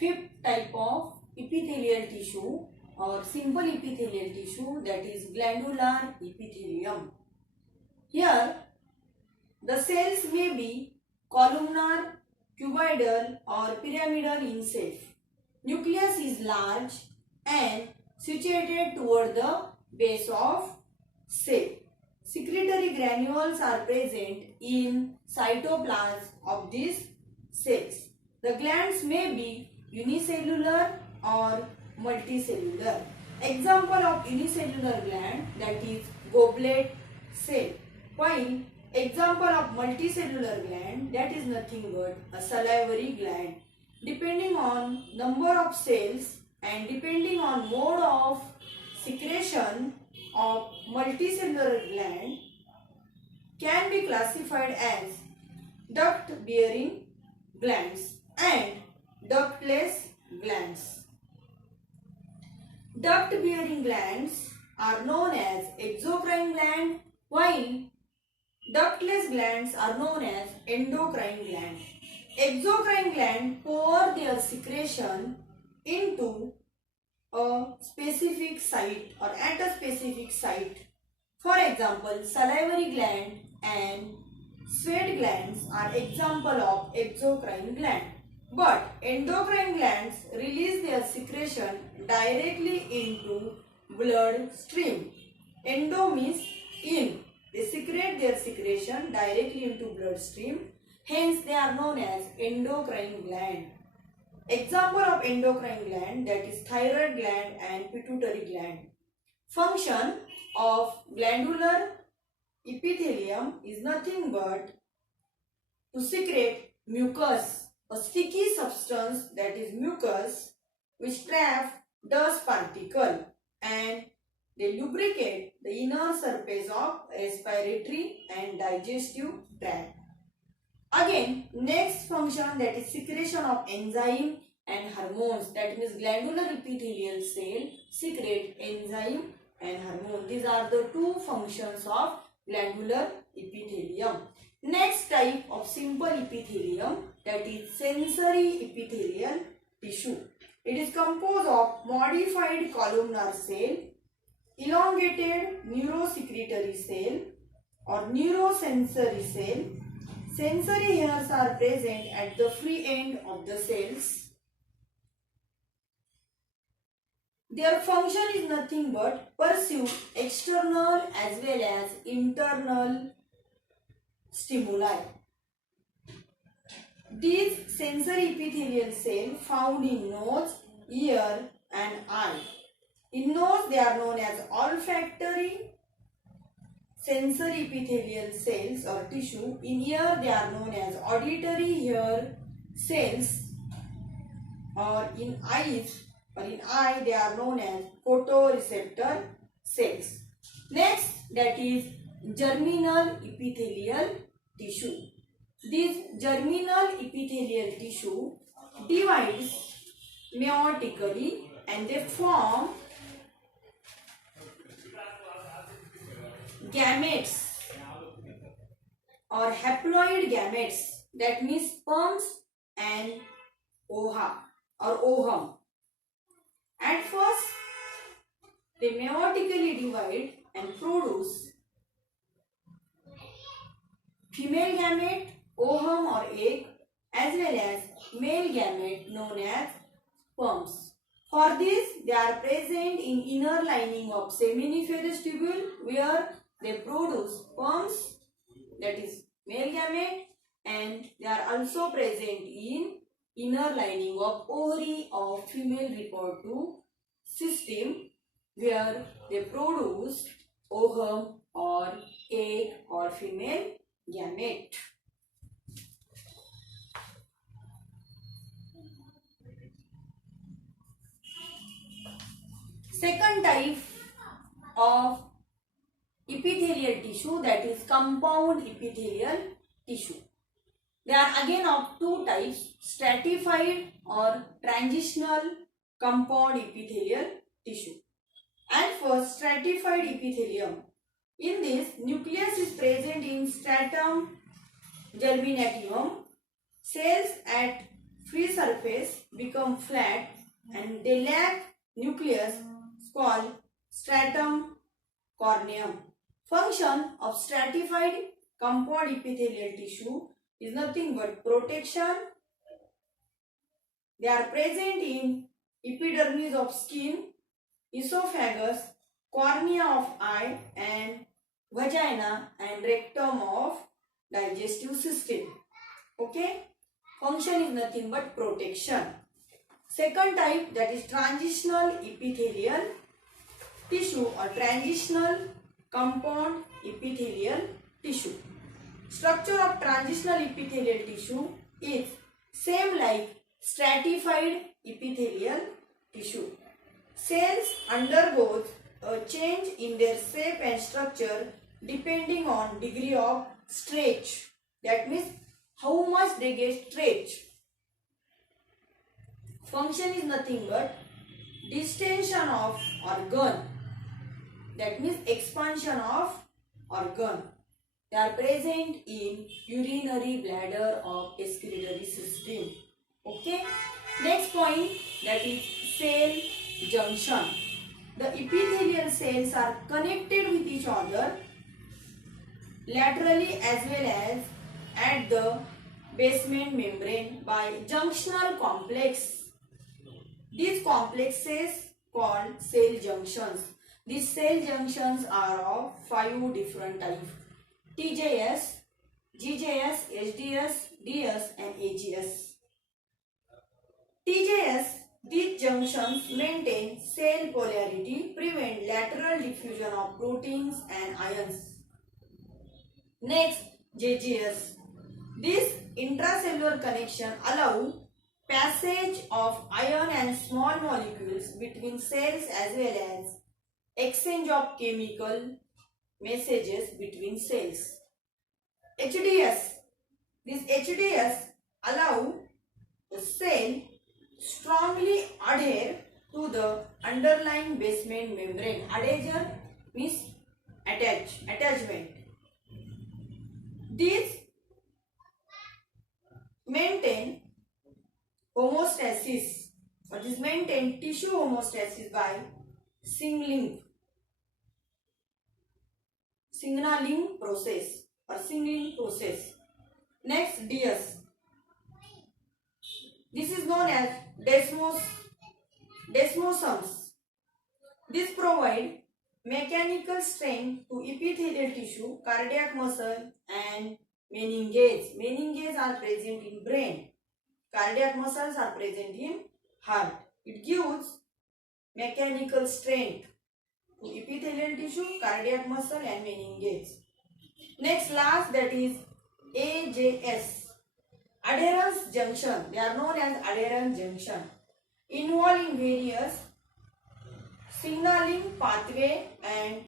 Fifth type of epithelial tissue or simple epithelial tissue, that is glandular epithelium. Here the cells may be columnar, cuboidal or pyramidal in shape. Nucleus is large and situated toward the base of cell. Secretory granules are present in cytoplasm of these cells. The glands may be unicellular or multicellular. Example of unicellular gland, that is goblet cell, while example of multicellular gland, that is nothing but a salivary gland. Depending on number of cells and depending on mode of secretion of multicellular gland can be classified as duct bearing glands and ductless glands. Duct bearing glands are known as exocrine gland, while ductless glands are known as endocrine gland. Exocrine gland pour their secretion into a specific site or at a specific site. For example, salivary gland and sweat glands are example of exocrine gland. But endocrine glands release their secretion directly into blood stream. Endo means in. They secrete their secretion directly into blood stream. Hence, they are known as endocrine gland. Example of endocrine gland, that is thyroid gland and pituitary gland. Function of glandular epithelium is nothing but to secrete mucus, a sticky substance, that is mucus, which trap dust particle, and they lubricate the inner surface of respiratory and digestive tract. Again, next function, that is secretion of enzyme and hormones, that means glandular epithelial cell secrete enzyme and hormone. These are the two functions of glandular epithelium. Next type of simple epithelium, that is sensory epithelial tissue. It is composed of modified columnar cell, elongated neurosecretory cell or neurosensory cell. Sensory hairs are present at the free end of the cells. Their function is nothing but perceive external as well as internal stimuli. These sensory epithelial cells found in nose, ear and eye. In nose, they are known as olfactory sensory epithelial cells or tissue. In ear, they are known as auditory hair cells, or in eyes or in eye, they are known as photoreceptor cells. Next, that is germinal epithelial tissue. This germinal epithelial tissue divides meiotically and they form gametes or haploid gametes, that means sperms and ova or ovum. At first, they meiotically divide and produce female gamete, ovum or egg, as well as male gamete known as sperms. For this, they are present in inner lining of seminiferous tubule, where they produce sperms, that is male gamete, and they are also present in inner lining of ovary of female reproductive system, where they produce ovum or egg or female gamete. Second type of epithelial tissue, that is compound epithelial tissue. There are again of two types, stratified or transitional compound epithelial tissue. And first, stratified epithelium. In this, nucleus is present in stratum germinativum. Cells at free surface become flat and they lack nucleus called stratum corneum. Function of stratified compound epithelial tissue is nothing but protection. They are present in epidermis of skin, esophagus, cornea of eye and vagina and rectum of digestive system. Okay? Function is nothing but protection. Second type, that is transitional epithelial tissue or transitional compound epithelial tissue. Structure of transitional epithelial tissue is same like stratified epithelial tissue. Cells undergoes a change in their shape and structure depending on degree of stretch. That means how much they get stretched. Function is nothing but distension of organ. That means expansion of organ. They are present in urinary bladder of excretory system. Okay. Next point, that is cell junction. The epithelial cells are connected with each other laterally as well as at the basement membrane by junctional complex. These complexes called cell junctions. These cell junctions are of 5 different types: TJS, GJS, SDS, DS and AGS. TJS, these junctions maintain cell polarity, prevent lateral diffusion of proteins and ions. Next, JGS. This intracellular connection allow passage of ion and small molecules between cells as well as exchange of chemical messages between cells. HDS. This HDS allow the cell strongly adhere to the underlying basement membrane. Adhesion means attachment. These maintain homeostasis. What is maintain tissue homeostasis by signaling process or signaling process. Next, DS. This is known as desmosomes. This provide mechanical strength to epithelial tissue, cardiac muscle and meninges. Meninges are present in brain. Cardiac muscles are present in heart. It gives mechanical strength to epithelial tissue, cardiac muscle and meninges. Next, last, that is AJS. Adherence junction. They are known as adherence junction. Involving various signaling pathway and